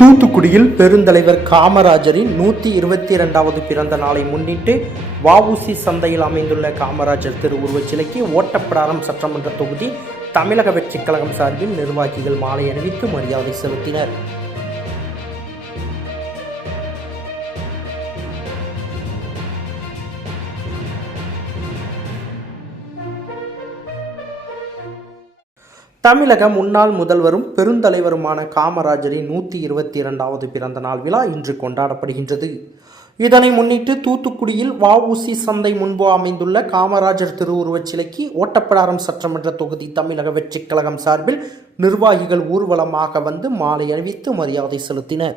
தூத்துக்குடியில் பெருந்தலைவர் காமராஜரின் நூற்றி இருபத்தி இரண்டாவது பிறந்த நாளை முன்னிட்டு வஉசி சந்தையில் அமைந்துள்ள காமராஜர் திருவுருவச் சிலைக்கு ஓட்டப்பிராரம் சட்டமன்ற தொகுதி தமிழக வெற்றிக் கழகம் சார்பில் நிர்வாகிகள் மாலை அணிவித்து மரியாதை செலுத்தினர். தமிழக முன்னாள் முதல்வரும் பெருந்தலைவருமான காமராஜரின் நூற்றி இருபத்தி இரண்டாவது பிறந்த நாள் விழா இன்று கொண்டாடப்படுகின்றது. இதனை முன்னிட்டு தூத்துக்குடியில் வஉசி சந்தை முன்பு அமைந்துள்ள காமராஜர் திருவுருவச் சிலைக்கு ஓட்டப்படாரம் சட்டமன்ற தொகுதி தமிழக வெற்றிக் கழகம் சார்பில் நிர்வாகிகள் ஊர்வலமாக வந்து மாலை அணிவித்து மரியாதை செலுத்தினர்.